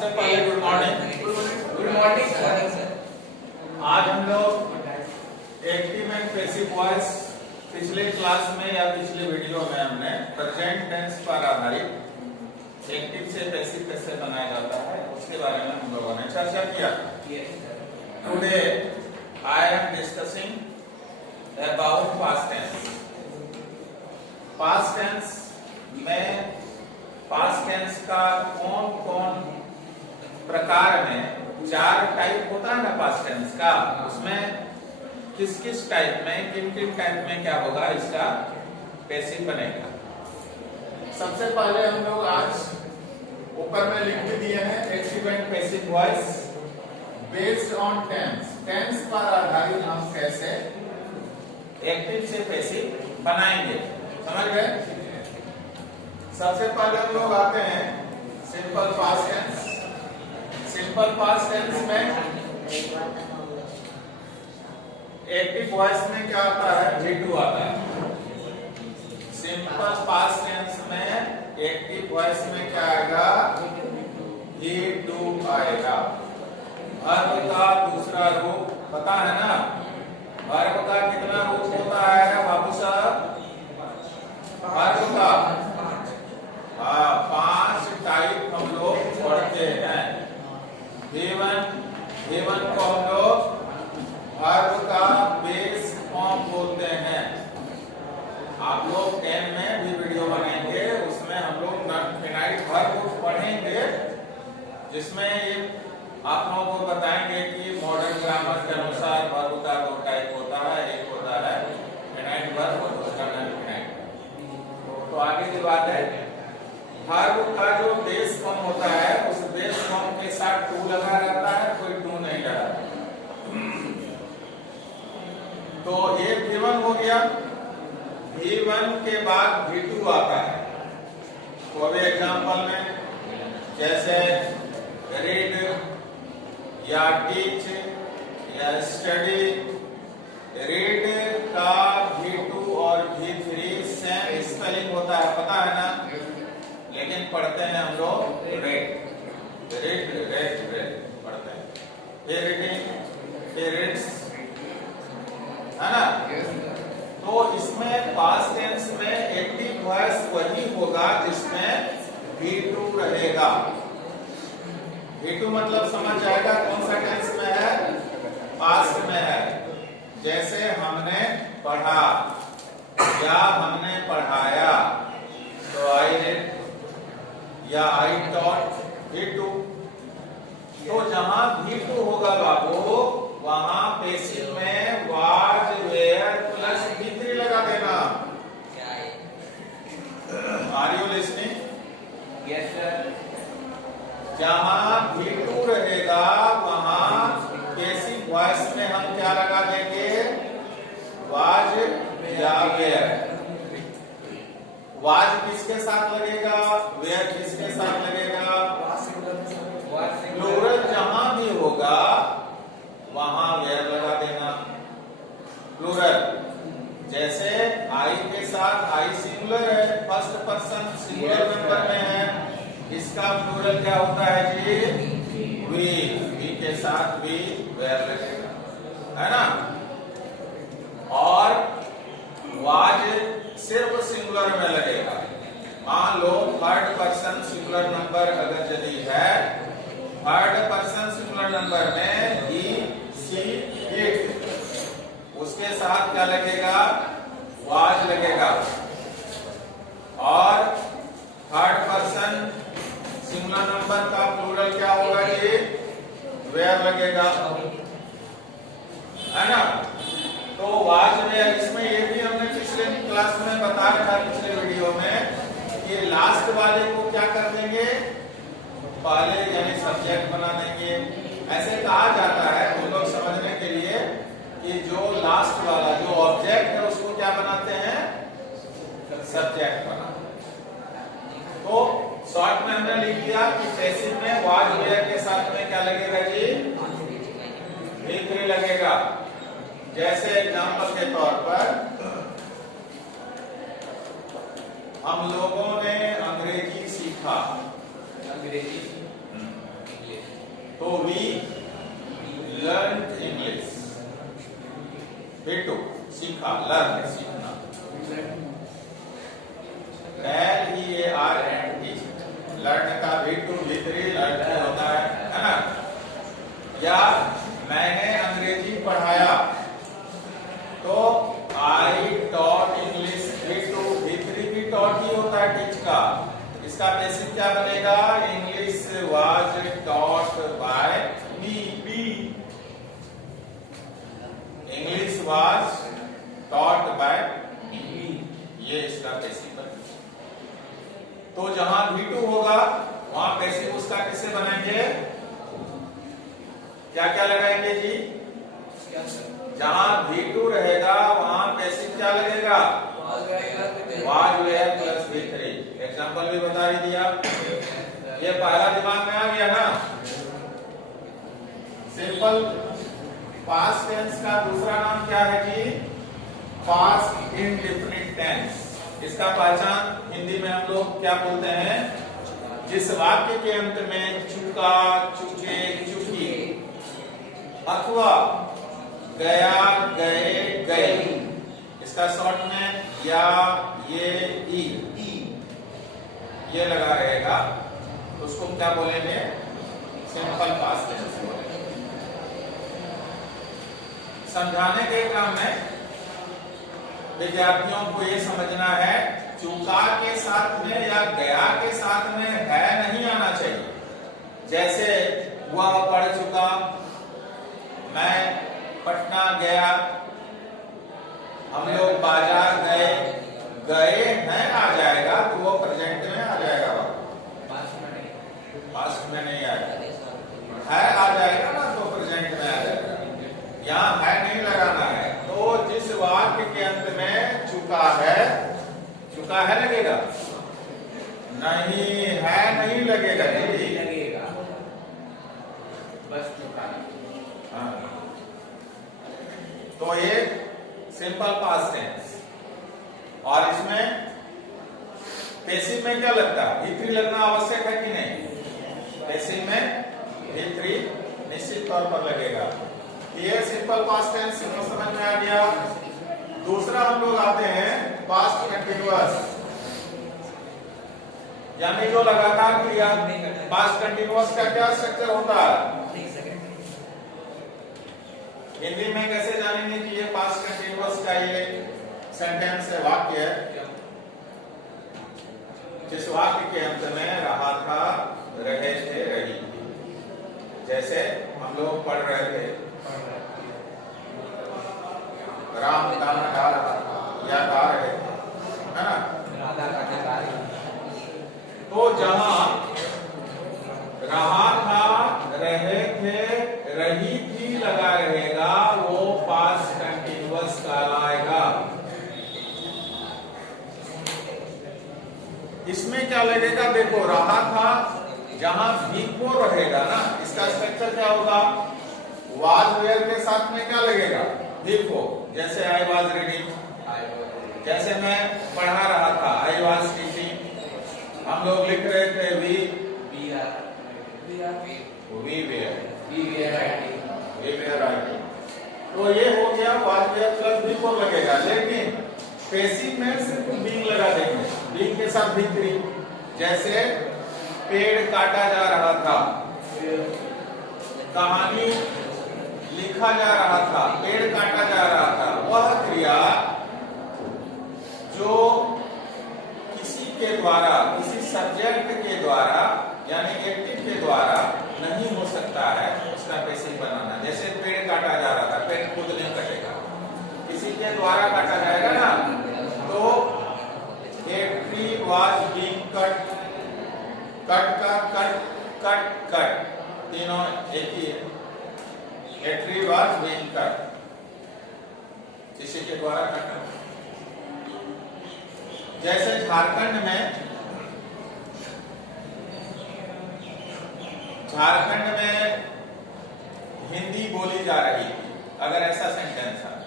सबसे पहले good morning. Good morning sir. आज हम लोग एक्टिव एंड पैसिव वॉइस पिछले क्लास में या पिछले वीडियो में हमने प्रेजेंट टेंस पर आधारित एक्टिव से पैसिव कैसे बनाया जाता है उसके बारे में हम लोगों ने चर्चा किया। Today I am discussing about past tense. Past tense में पास्ट टेंस का कौन कौन प्रकार में 4 टाइप होता है ना पास्ट टेंस का, उसमें किस किस टाइप में किन किन टाइप में क्या होगा इसका पैसिव बनेगा। सबसे पहले हम लोग आज ऊपर में लिख के दिए हैं active and passive voice based on tense. Tense पर आधारित हम कैसे एक्टिव से पैसिव बनाएंगे, समझ गए। सबसे पहले हम लोग आते हैं simple past tense. Simple past tense में एक्टिव वॉइस में क्या आता है, V2 आता है। सिंपल पास्ट टेंस में एक्टिव वॉइस में क्या आएगा, V2 आएगा। वर्ब का दूसरा रूप पता है ना, वर्ब का कितना रूप होता है बाबू साहब, वर्ब का 5 टाइप हम लोग पढ़ते हैं। V1 को हम लोग वर्ब का बेस फॉर्म बोलते हैं। आप लोग 10 में भी वीडियो बनाएंगे, उसमें हम लोग नॉन फिनाइट वर्ब पढ़ेंगे, जिसमें ये आप लोगों को बताएंगे कि मॉडर्न ग्रामर के अनुसार वर्ब का 2 टाइप होता है। एक होता है फिनाइट वर्ब और दूसरा नॉन फिनाइट। तो आगे की बात है, वर्ब का जो बेस फॉर्म होता है उस बेस फॉर्म के साथ टू लगा रहता है, कोई टू नहीं लगा। तो ये V1 हो गया। V1 के बाद V2 आता है। कोई भी एग्जांपल में जैसे रीड या टीच या स्टडी, रीड का V2 और V3 सेम स्पेलिंग होता है, पता है ना, लेकिन पढ़ते हैं हम लोग रेड रेड रेड रेड पढ़ते हैं। फिर रीडिंग, फिर रीड्स, है ना। तो इसमें पास्ट टेंस में एक्टिव वॉइस वही होगा जिसमें V2 रहेगा। V2 मतलब समझ जाएगा कौन सा टेंस में है, पास्ट में है। जैसे हमने पढ़ा या हमने पढ़ाया, तो आई रेड या आई टॉट, V2। तो जहां V2 होगा बाबू, वहां पैसिव में वाज वेयर प्लस V3 लगा देना। Are you listening? Yes sir. जहां V2 रहेगा वहां पैसिव वॉइस में हम क्या लगा देंगे, वाज या वेयर। वाज किसके साथ लगेगा, वेयर किसके साथ लगेगा, प्लूरल जहां भी होगा वहां वेयर लगा देना। प्लूरल जैसे आई के साथ, आई सिंगुलर है, फर्स्ट पर्सन सिंगुलर नंबर में है, इसका प्लूरल क्या होता है जी, वी के साथ वी वेयर लगेगा, है ना। और वाज सिर्फ सिंगुलर में लगेगा। मान लो थर्ड पर्सन सिंगुलर नंबर अगर यदि है, थर्ड पर्सन सिंगुलर नंबर में ही सी इट, उसके साथ क्या लगेगा, वाज लगेगा। और थर्ड पर्सन सिंगुलर नंबर का प्लूरल क्या होगा जी, वेयर लगेगा, है ना। तो वाज वेयर, इसमें ये भी हमने पिछले क्लास में बता रखा, पिछले वीडियो में, कि लास्ट वाले को क्या कर देंगे, पहले यानी सब्जेक्ट बना देंगे। ऐसे कहा जाता है उन लोग समझने के लिए कि जो लास्ट वाला जो ऑब्जेक्ट है उसको क्या बनाते हैं, सब्जेक्ट बनाते हैं। तो शॉर्ट में हमने लिख दिया कि पैसिव में वाज वेयर के साथ में क्या लगेगा जी, V3 लगेगा। जैसे एग्जांपल के तौर पर हम लोगों ने अंग्रेजी सीखा, अंग्रेजी तो वी लर्न इंग्लिश। B2 सीखा, लर्न सीखना। LEARN लर्न का B2 B3 लर्न होता है ना। या मैंने अंग्रेजी पढ़ाया तो I taught English. B2 B3 भी taught ही होता है टीच का। इसका बेसिक क्या बनेगा? English was taught by me. Be English was taught by me, ये इसका बेसिक बनेगा। तो जहां V2 होगा वहां बेसिक उसका किससे बनाएंगे? क्या क्या लगाएंगे जी? जहां V2 रहेगा वहां बेसिक क्या लगेगा? Was where plus V3। Example भी बता ही दिया। ये पहला दिमाग में आ गया ना। सिंपल पास्ट टेंस का दूसरा नाम क्या है जी? Past indefinite tense. इसका पहचान हिंदी में हम लोग क्या बोलते हैं? जिस वाक्य के अंत में चुका, चुके, चुकी अथवा गया, गए, गए, इसका शॉर्ट में या, ये, ई, ये लगा रहेगा तो उसको क्या बोलेंगे? सिंपल पास्ट टेंस बोलेंगे। समझाने के क्रम में विद्यार्थियों को ये समझना है चुका के साथ में या गया के साथ में है नहीं आना चाहिए। जैसे वह पढ़ चुका, मैं पटना गया, हम लोग बाजार गए, गए हैं आ जाएगा तो वो प्रेजेंट में आ जाएगा, पास्ट में नहीं आएगा। है आ जाएगा ना तो प्रेजेंट में आ जाएगा। यहाँ है नहीं लगाना है। तो जिस वाक्य के अंत में चुका है लगेगा? नहीं है, नहीं लगेगा जी, लगेगा बस चुका। हाँ। तो ये सिंपल पास्ट टेंस। और इसमें पैसिव में क्या लगता है? V3 लगना आवश्यक है कि नहीं? पैसिव में V3 निश्चित तौर पर लगेगा। ये सिंपल पास्ट टेंस समझ में आ गया। दूसरा हम लोग आते हैं पास्ट कंटिन्यूअस, यानी जो लगातार क्रिया। पास्ट कंटिन्यूअस का क्या स्ट्रक्चर होता है? हिंदी में कैसे जानेंगे कि ये पास्ट कंटिन्यूअस का ये सेंटेंस है, वाक्य है? जिस वाक्य के अंत में रहा था, रहे थे, रही थी। जैसे हम लोग पढ़ रहे थे, राम गाना गा रहा था या गा रहे थे, है ना? राधा गाना गा रही। तो जहां रहा था, रहे थे, रही थी लगा रहेगा वो पास्ट कंटिन्यूअस कहलाएगा। इसमें क्या लगेगा? देखो रहा था, जहां V4 रहेगा ना, इसका स्ट्रक्चर क्या होगा? वाज वेयर के साथ में क्या लगेगा? V4। जैसे आई वाज रीडिंग, जैसे मैं पढ़ा रहा था, आई वाज टीचिंग। हम लोग लिख रहे थे वी वेयर राइटिंग। तो ये हो गया वाज वेयर प्लस V4 लगेगा। लेकिन पैसिव में सिर्फ बीइंग लगा देंगे, बीइंग के साथ V3। जैसे पेड़ काटा जा रहा था, कहानी लिखा जा रहा था, पेड़ काटा जा रहा था। वह क्रिया जो किसी के द्वारा, किसी सब्जेक्ट के द्वारा यानी एक्टिव के द्वारा नहीं हो सकता है, उसका पैसिव बनाना। जैसे पेड़ काटा जा रहा था, पेड़ खुद नहीं कटेगा, किसी के द्वारा काटा जाएगा ना। तो a tree was being cut, cut का कट, कट कट तीनों एक ही है। A tree was being cut, किसी के द्वारा काटा। जैसे झारखंड में हिंदी बोली जा रही थी, अगर ऐसा सेंटेंस है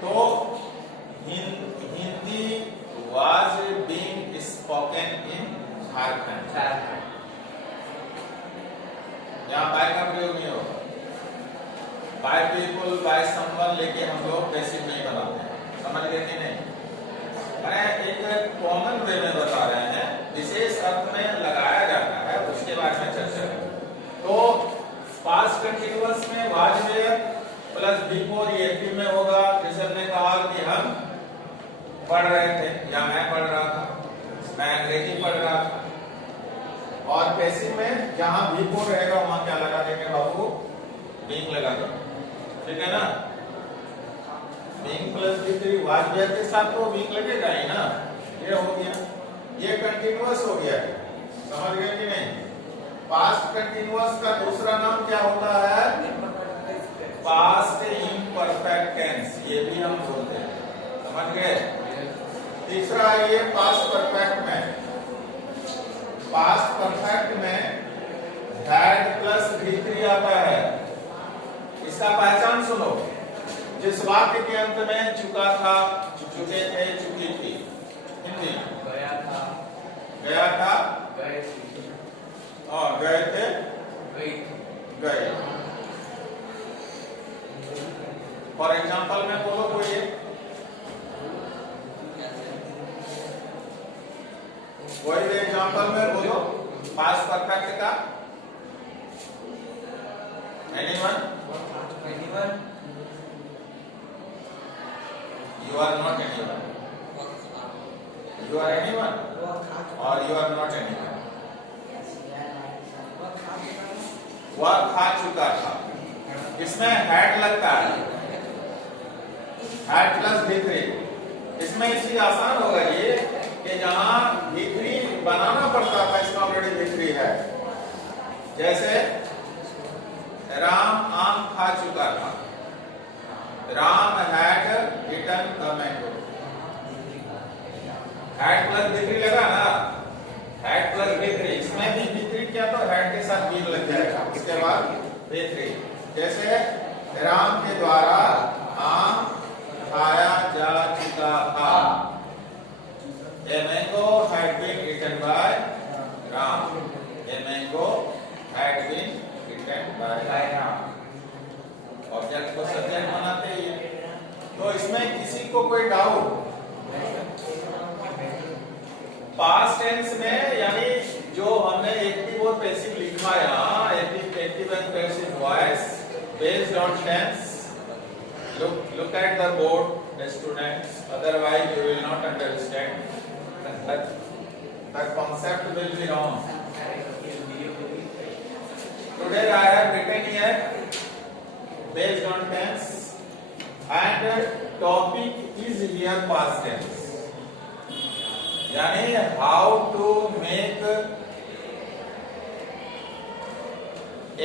तो Hindi was being spoken in Jharkhand. यहाँ बाय का प्रयोग नहीं होगा। बाय पीपल, बाय समवन लेके हम लोग पैसिव नहीं बनाते हैं, समझ गए कि नहीं? मैं एक कॉमन वे में बता रहे हैं, विशेष अर्थ में लगाया जाता है, उसके बारे में चर्चा करें। तो पास्ट कंटिन्यूअस में वाज वेयर प्लस बिफोर ये एक्टिव में होगा। जैसे हमने कहा कि हम पढ़ रहे थे या मैं पढ़ रहा था, मैं अंग्रेजी पढ़ रहा था। और पैसिव में जहां बिफोर रहेगा वहां क्या लगा देंगे बाबू? बीइंग लगा देंगे, ठीक है ना? बीइंग प्लस बी3 वाज वेयर के साथ तो बीइंग लगेगा ही ना। ये हो गया, ये कंटिन्यूअस हो गया, समझ गए कि नहीं? पास्ट कंटिन्यूअस का दूसरा नाम क्या होता है? पास्ट इम्परफेक्ट टेंस, ये भी हम बोलते हैं, समझ गए? तीसरा ये पास्ट परफेक्ट में, पास्ट परफेक्ट में हैड प्लस V3 आता है। इसका पहचान सुनो, जिस वाक्य के अंत में चुका था, चुके थे, चुकी थी, हिंदी गया था, गया था, गए थे, और गए थे, गई, गए। फॉर एग्जाम्पल में बोलो कोई एक, कोई भी एग्जाम्पल में बोलो पास्ट परफेक्ट का। Anyone? anyone, You are not anyone. You are anyone or you are not anyone. वह खा चुका था, इसमें हैड लगता है, हैड प्लस V3। इसमें ये चीज आसान होगा ये कि जहां V3 बनाना पड़ता था, इसका ऑलरेडी V3 है। जैसे राम आम खा चुका था, Ram had eaten a mango. Had plus V3 लगा ना, हैड प्लस V3, इसमें भी V3 क्या तो हैड के साथ भी लग जाएगा, उसके बाद V3। जैसे राम के द्वारा आम खाया जा चुका था, A mango had been eaten by Ram, A mango had been eaten by Ram। Object को सब्जेक्ट बनाते ही है। तो इसमें किसी को कोई डाउट? पास्ट टेंस में यानी जो हमने एक्टिव और पैसिव लिखा है यहाँ, active and passive voice based on tense. Look at the board, the students. Otherwise, you will not understand. The concept will be wrong. Today I have written here based on tense, and topic is here past tense. यानी how to make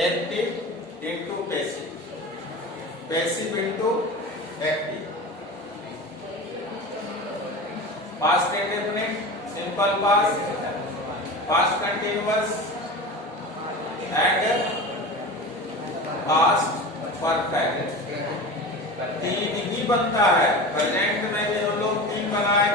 active into passive, passive into active, past indefinite, simple past, past continuous and past perfect. तीन ही बनता है। Present में भी हम लोग तीन बनाए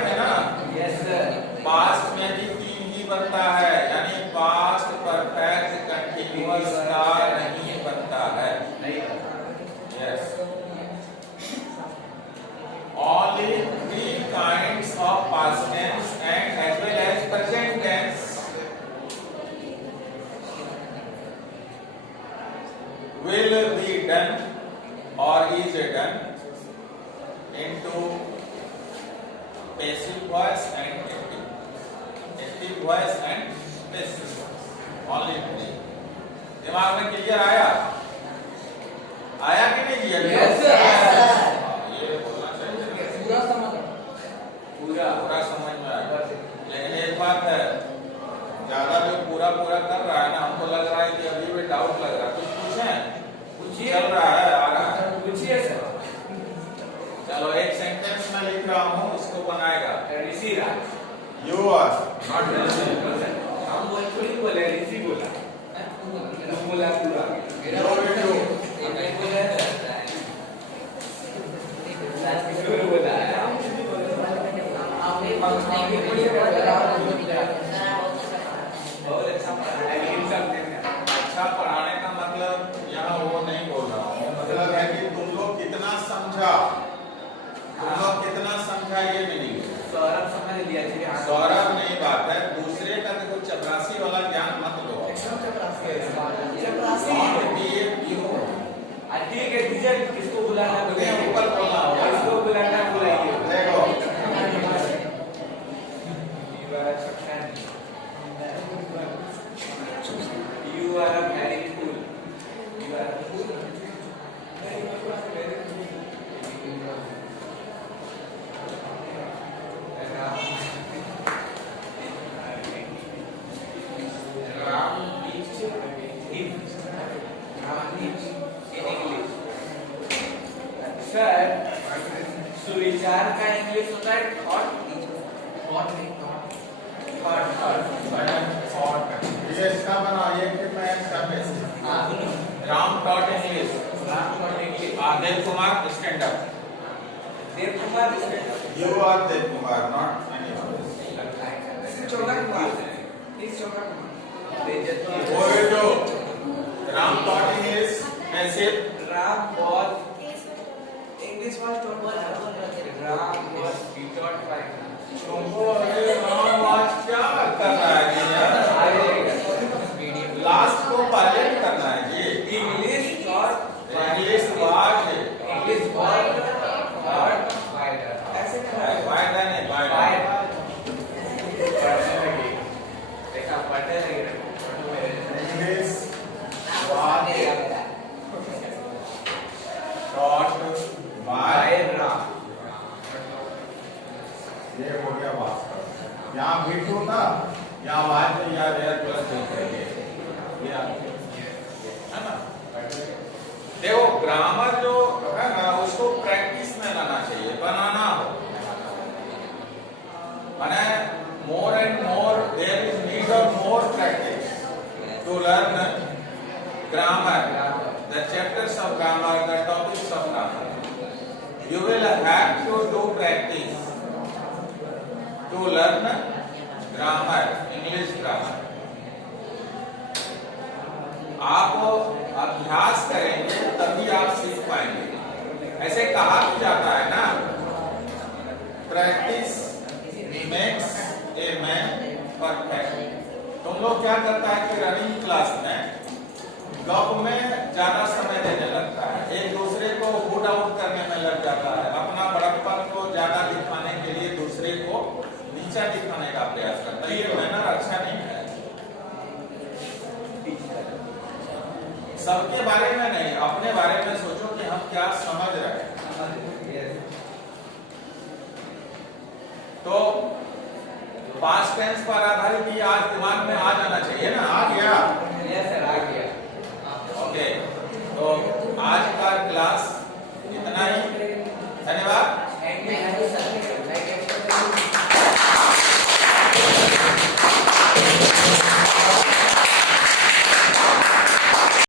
थे ना? yes sir, पास्ट में भी तीन ही बनता है, यानी पास्ट परफेक्ट कंटिन्यूअस का नहीं बनता है। नहीं, yes, only three kinds of past tense and as well as present tense will be done or is done into passive voice and active voice and passive voice, only three। दिमाग में clear आया कि नहीं? yes sir, ये बोलना चाहिए, पूरा समझ, पूरा समझ में आया। लेकिन एक बात है, ज्यादा जो पूरा कर रहा है ना, हमको लग रहा है कि अभी भी डाउट लग रहा है। कुछ पूछे? चल रहा है, आ रहा है, पूछिए सर। चलो एक सेंटेंस में लिख रहा हूँ, उसको बनाएगा। ऋषि राज, यू आर नॉट ऋषि, हम थोड़ी बोले, ऋषि बोला, तुम बोला पूरा, जो भी जो एक बोला किशोर बोला, आपने बहुत अच्छा ठीक है टीचर, किसको बुलाना तुम्हें ऊपर बोलना होगा। किसको बुलाना बुलाइए। देखो You are a very fool. You are a fool. Ram teach him. Ram teach in English. Sir, सुविचार का इंग्लिश होता है थॉट। थॉट नहीं, थॉट ये इसका बना, ये कितना है इसका बेसिस। हाँ Ram taught English. Ram thought English. Dev Kumar stand up. Dev Kumar You are Dev Kumar, not anyone. चौगा कुमार। इस चौगा कुमार। वो जो Ram taught English message. Ram was English was taught by Ram was taught by तुमको अरे राम आज क्या करना है जी यार? लास्ट को पहले करना है जी। English taught इंग्लिश वाज है। English was taught by ऐसे वायदा नहीं वायदा। पढ़ने लगे, देखा पढ़ने लगे English was taught by Ram. ये हो गया वास्तव। यहाँ वीटू था, यहाँ वाज या रेयर प्लस है ना। देखो ग्रामर जो है ना उसको प्रैक्टिस में लाना चाहिए, बनाना हो। माने more and more there is need of more practice to learn grammar, the chapters of grammar, the topics of grammar. You will have to do practice to learn grammar, English grammar. आप अभ्यास करेंगे तभी आप सीख पाएंगे। ऐसे कहा भी जाता है ना, practice makes a man perfect. तुम लोग क्या करता है कि रनिंग क्लास में गप में ज्यादा समय देने लगता है, एक दूसरे को गुड आउट करने में लग जाता है, अपना बड़प्पन को ज्यादा दिखाने के लिए दूसरे को नीचा दिखाने का प्रयास करता है। ये मैनर अच्छा नहीं है। सबके बारे में नहीं, अपने बारे में सोचो कि हम क्या समझ रहे हैं। तो पास्ट टेंस पर आधारित ही आज दिमाग में आ जाना चाहिए ना। आ गया? यस सर, आ गया। ओके, तो आज का क्लास इतना ही। धन्यवाद। Thank you sir.